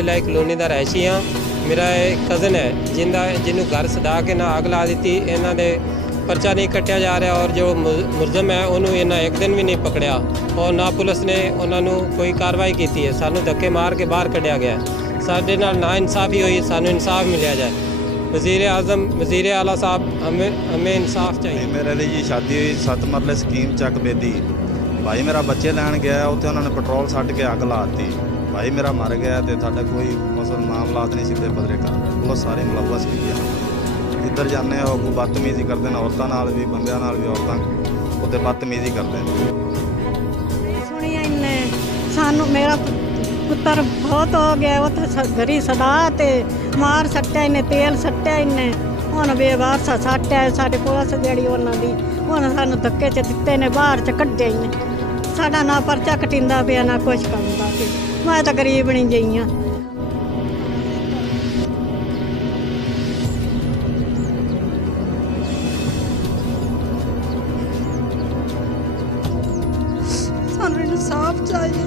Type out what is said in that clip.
वाले लाई कलोनी का रहायशी हाँ। मेरा एक कज़न है जिन्होंने घर सदा के ना आग ला दी। इन्हों ने पर्चा नहीं कट्टिया जा रहा और जो मुलजम है उन्होंने इन्हें एक दिन भी नहीं पकड़िया और ना पुलिस ने उन्होंने कोई कार्रवाई की है। सानू धक्के मार के बाहर कढ़िया गया। साढ़े ना इंसाफी हुई, सानू इंसाफ मिलिया जाए। वज़ीर आज़म वज़ीर आला साहब हमें इंसाफ चाहिए। मेरे लिए शादी हुई 7 मरले स्कीम चक बेदी। भाई मेरा बच्चे लैन गया उत्थे उन्होंने पेट्रोल सट के अग ला दी। भाई मेरा मर गया तो साढ़े कोई मसल मामलात नहीं सीधे पदरे कर रहे। बहुत सारे मुलवस भी है। इधर जाने कोई बदतमीजी करते हैं, औरतों नाल भी बंदियां नाल भी औरतां उत्ते बदतमीजी करते हैं। सुनिया इन्ने सानू मेरा पुत्र बहुत हो गया। उत्थे घरी सदा ते मार सट्टिया इन्हें, तेल सट्टिया इन्हें। हुण बेवारसा सट्टिया साडे पुलिस जेहड़ी उन्हां दी हुण सानू धक्के च दित्ते ने, बाहर च कड्ढे इन्हें। साडा ना परचा कटिंदा पिया ना कुछ करदा पिया। मैं तां गरीब नहीं गई हाँ। सानू इंसाफ चाहिए।